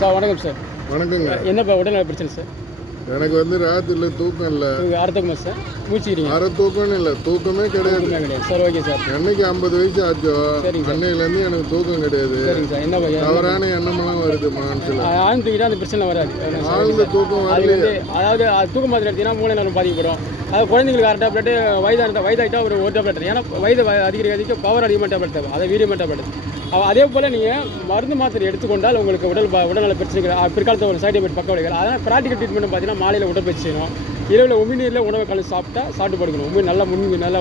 Sir வணக்கம் sir. வணக்கங்க. என்னப்பா உடல்நல பிரச்சனை சார்? எனக்கு ராத்திரியில் தூக்கம் இல்லை. அரை தூக்கமா சார்? மூச்சுக்கிறீங்க? அரை தூக்கம்னு இல்லை, தூக்கமே கிடையாது. Sir okay sir. என்னைக்கு 50 வயசு ஆச்சோ அன்னையிலேருந்து எனக்கு தூக்கம் கிடையாது. சரிங்க சார். என்ன தவறான எண்ணமெல்லாம் வருது மனசில். ஆழ்ந்து தூக்கிட்டா அந்த பிரச்சனை வராது. ஆழ்ந்த தூக்கம் வருது. அதாவது தூக்க மாத்திரை எடுத்தீங்கன்னா மூளை நலம் பாதிக்கப்படும். அது குழந்தைங்களுக்கு அரை டேப்லெட்டு, வயதாகிட்டா ஒரு டேப்லெட். ஏன்னா வயது அதிகரிக்க பவர் அதிகமாக டேப்லெட் தேவை, அதை வீரியமாக டேப்லெட். அதே போல் நீங்கள் மருந்து மாத்திரை எடுத்துக்கொண்டால் உங்களுக்கு உடல்நல பிரச்சனைகள் பிற்காலத்தில் ஒரு சைடு எஃபெக்ட் பக்க விளைவுகள். அதனால் ப்ராக்டிக்கல் ட்ரீட்மெண்ட் பார்த்தீங்கன்னா மாலையில் உடற்பயிற்சி செய்யணும். இரவில் உமிழ்நீரில் உணவை கலந்து சாப்பிட்டு படுக்கணும். நல்லா நல்லா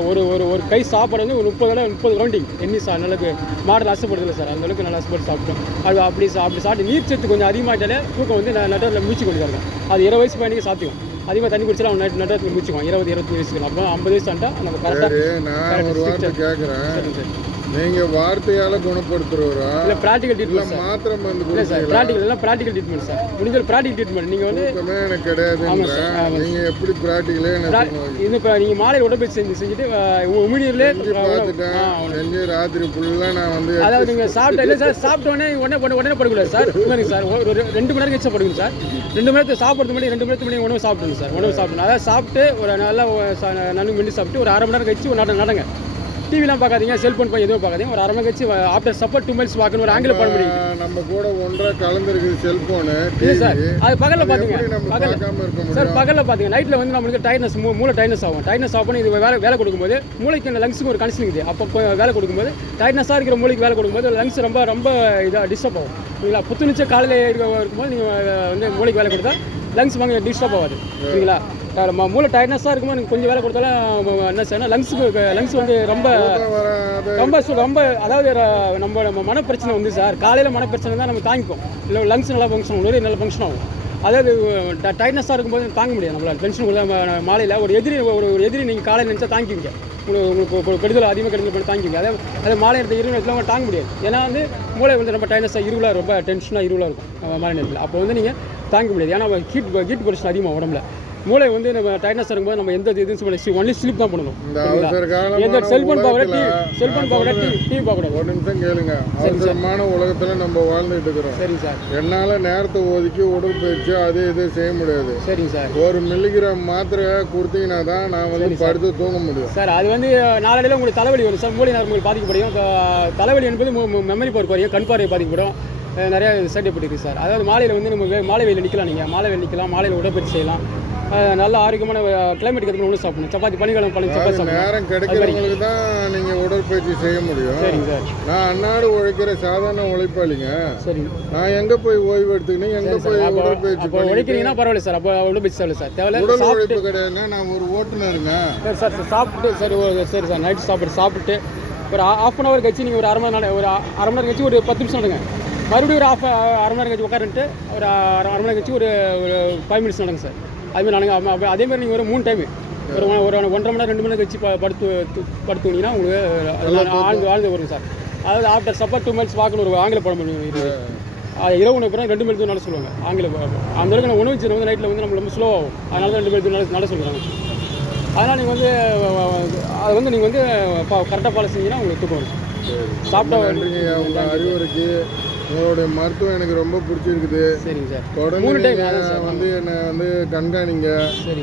ஒரு கை சாப்பாடு வந்து ஒரு 30 ரவுண்டிங் எண்ணி நல்லது மாடல் அசைப்படுதில்லை சார், அந்த அளவுக்கு நல்லா அசைப்பட்டு சாப்பிட்டோம். அது அப்படி சாப்பிட்டு நீர் சத்து கொஞ்சம் அதிகமாகிட்டாலே தூக்கம் வந்து நட்டத்தில் மூச்சு கொண்டு இருக்கும். அது 20 வயசு பையனுக்கு சாத்தியம். அதிகமாக தண்ணி குடிச்சாலும் அவன் நட்டத்தில் மூச்சுக்குவான். 20-25 வயசுக்கு. அப்போ 50 வயசு ஆண்டா நம்ம கரெக்டாக. நான் ஒரு வார்த்தை கேட்குறேன், நீங்கள் வார்த்தையால் குணப்படுத்துறவரா இல்லை ப்ராக்டிக்கல் ட்ரீட்மெண்ட்? மாத்திரை மருந்து இல்லை சார், ப்ராக்டிக்கல் ட்ரீட்மெண்ட் சார். முடிஞ்ச ப்ராக்டிக்கல் ட்ரீட்மெண்ட். நீங்கள் வந்து எனக்கு கிடையாது. நீங்கள் எப்படி ப்ராக்டிக்கலே இது இப்போ நீங்கள் மாலையில் உடற்பயிற்சி செஞ்சுட்டு உமிழ்நீர்லேயே செஞ்சு ராத்திரி ஃபுல்லாக நான் வந்து அதாவது நீங்கள் சாப்பிட்டா இல்லை சார், சாப்பிட்டோன்னே உடனே படுக்கல சார். இல்லைங்க சார், ஒரு 2 மணி நேரம் கழிச்சு படுக்கணும் சார். 2 மணி நேரத்துக்கு சாப்பிட்றது முன்னாடி 2 மணி நேரத்துக்கு முன்னாடி உணவு சாப்பிடணும் சார். உணவு சாப்பிடணும். அதாவது சாப்பிட்டு ஒரு நல்லா நன்கு மிண்டி சாப்பிட்டு ஒரு 1/2 மணி நேரம் கழிச்சு ஒரு நடங்க. டிவிலாம் பார்க்காதீங்க, செல்ஃபோன் எதுவும் பார்க்காதீங்க. ஒரு 1/2 மணி கழிச்சு ஆஃப்டர் சப்பர் 2 miles வாக்கணும். ஒரு ஆங்கில பண்ண முடியும். நம்ம கூட ஒன்றரை கலந்துருக்குது செல்ஃபோனு. இல்லை சார், அது பகலில் பார்த்தீங்க சார். பகலில் பார்த்தீங்க, நைட்டில் வந்து நம்மளுக்கு டைட்னஸ், மூளை டைட்னஸ் ஆகும். டைட்னஸ் ஆகும். இது வேலை கொடுக்கும்போது மூளைக்கு லங்ஸுக்கு ஒரு கனெக்ஷன் இருக்குது. அப்போ வேலை கொடுக்கும்போது டைட்னஸாக இருக்கிற மூளைக்கு வேலை கொடுக்கும்போது லங்ஸ் ரொம்ப ரொம்ப இதாக டிஸ்டர்ப் ஆகும். சரிங்களா? புத்துணர்ச்சி காலையில் இருக்கும்போது நீங்கள் வந்து மூளைக்கு வேலை கொடுத்தா லங்ஸ் வாங்க டிஸ்டர்ப் ஆகாது. சரிங்களா? மூளை டயர்னஸாக இருக்கும்போது நீங்கள் கொஞ்சம் வேலை கொடுத்தாலும் என்ன செய்யணும், லங்ஸ் வந்து ரொம்ப அதாவது நம்ம மனப்பிரச்சனை வந்து சார், காலையில் மனப்பிரச்சனை தான் நம்ம தாங்கிக்கும். இல்லை லங்ஸ் நல்லா ஃபங்க்ஷன் ஆகும், நல்லா ஃபங்க்ஷன் ஆகும். அதாவது டயர்னஸாக இருக்கும்போது தாங்க முடியாது நம்மளால். டென்ஷன் மாலையில் ஒரு எதிரி நீங்கள் காலையில் நினச்சா தாங்கிக்குவீங்க. உங்களுக்கு கெடுதல் அதிகமாக கெடுதல் பண்ணி தாங்கிக்குவீங்க. அதே மாலை நேரத்தில் இருவு நேரத்தில் தாங்க முடியாது. ஏன்னா வந்து மூளை வந்து ரொம்ப டயர்னஸாக இருவலாக ரொம்ப டென்ஷனாக இருவலாக இருக்கும் மாலை நேரத்தில். அப்போ வந்து நீங்கள் தாங்க முடியாது. ஏன்னா ஹீட் பொல்யூஷன் அதிகமாக உடம்புல. மூளை வந்து நம்ம டைட்னஸ் இருக்கும்போது நம்ம எந்த இதுவும் சொல்லி ஒன்லி ஸ்லீப் தான் பண்ணணும். எந்த செல்ஃபோன் பார்க்கக்கூடாது, டிவி பார்க்கக்கூடாது. ஒரு நிமிஷம் கேளுங்க. அவசரமான உலகத்தில் நம்ம வாழ்ந்துட்டு இருக்கிறோம். சரிங்க சார். என்னால் நேரத்தை ஒதுக்கி உடற்பயிற்சி அது இது செய்ய முடியாது. சரிங்க சார். 1 மில்லிகிராம் மாத்திரை கொடுத்தீங்கன்னா தான் நான் வந்து படுத்து தூங்க முடியும் சார். அது வந்து நாளடைவில் உங்களுக்கு தலைவலி வரும் சார். மூளை நரம்புகள் பாதிக்கப்படும். தலைவலி என்பது மெமரி பவர் குறையும், கண் பார்வை பாதிக்கப்படும். நிறையா சைட் எஃபெக்ட் இருக்குது சார். அதாவது மாலையில் வந்து நம்ம மாலை வெயில் நிற்கலாம். நீங்கள் மாலை வெயில் நிற்கலாம், மாலையில் உடற்பயிற்சி செய்யலாம். நல்ல ஆரோக்கியமான கிளைமேட்டுக்கு எதுவும் உணவு சாப்பிடணும். சப்பாத்தி பனிக்காலம் சப்பாத்தி சாப்பிடணும். நேரம் கிடைக்கிறவங்களுக்கு தான் நீங்கள் உடற்பயிற்சி செய்ய முடியும். சரிங்க சார். நான் அன்னாடு உழைக்கிற சாதாரண உழைப்பாளிங்க. சரிங்க. நான் எங்கே போய் ஓய்வு எடுத்துக்கணும், எங்கே போய் உடற்பயிற்சி உழைக்கிறீங்கன்னா பரவாயில்ல சார். அப்போ உடற்பயிற்சி தேவை சார். தேவை உடல் உழைப்பு கிடையாதுன்னா நான் ஒரு ஓட்டுநருங்க. சரி சார். சாப்பிட்டு சரி சார். நைட்டு சாப்பிட்டு ஒரு 1/2 மணி நேரம் கழிச்சு நீங்கள் ஒரு அரை மணி நேரம் கழிச்சு ஒரு 10 நிமிஷம் நடங்க. மறுபடியும் ஒரு அரை மணி நேரம் கழிச்சு உட்காந்துட்டு ஒரு அரை மணி நேரம் கழிச்சு ஒரு 5 மினிட்ஸ் நடங்க சார். அதுமாதிரி நடங்க. அதேமாதிரி நீங்கள் ஒரு 3 டைமு ஒரு 1.5 மணி நேரம் 2 மணி நேரம் கழிச்சு படுத்துனீங்கன்னா உங்களுக்கு ஆழ்ந்து வருங்க சார். அதாவது ஆஃப்டர் சப்பர் 2 miles வாக்கணும். ஒரு ஆங்கில படம் இருக்குது. இரவு உணவு பிறகு 2 மைல் நட சொல்லுவாங்க ஆங்கில. அந்த அளவுக்கு நான் உணவு வந்து நைட்டில் வந்து நம்ம ரொம்ப ஸ்லோவாகும். அதனால தான் 2 மைல் நட சொல்லுவாங்க. அதனால் நீங்கள் வந்து அதை வந்து நீங்கள் வந்து கரெக்டாக ஃபாலோ செஞ்சீங்கன்னா உங்களுக்கு தூக்கம் வரும். சாப்பிட்டா உங்கள் அறிவுரைக்கு உங்களுடைய மருத்துவம் எனக்கு ரொம்ப பிடிச்சிருக்குது. சரிங்க சார். தொடர்ந்து வந்து என்னை வந்து கண்காணிங்க.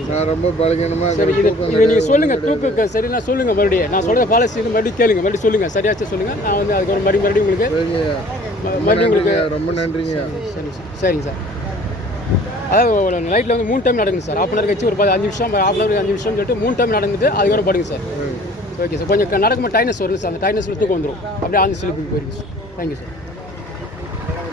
நான் ரொம்ப பலகீனமாக இதை நீங்கள் சொல்லுங்கள். தூக்கு சரி நான் சொல்லுங்கள். மறுபடியும் நான் சொல்கிறத ஃபாலோ செய்து மறுபடியும் கேளுங்க. மறுபடியும் சொல்லுங்கள். சரியாச்சும் சொல்லுங்கள். நான் வந்து அதுக்கு மறுபடியும் உங்களுக்கு ரொம்ப நன்றிங்க. சரிங்க சார். அதாவது நைட்டில் வந்து 3 டைம் நடக்குங்க சார். 1/2 மணி நேரம் கழிச்சு ஒரு 5 நிமிஷம் 5 நிமிஷம் சொல்லிட்டு 3 டைம் நடந்துட்டு அதுக்கப்புறம் படுங்க சார். Okay sir. கொஞ்சம் நடக்கும்போது டைட்னஸ் வரும் சார். அந்த டைட்னஸில் தூக்கம் வந்துடும். அப்படியே ஆழ்ந்து ஸ்லீப்பிங் போயிருங்க சார். Thank you sir.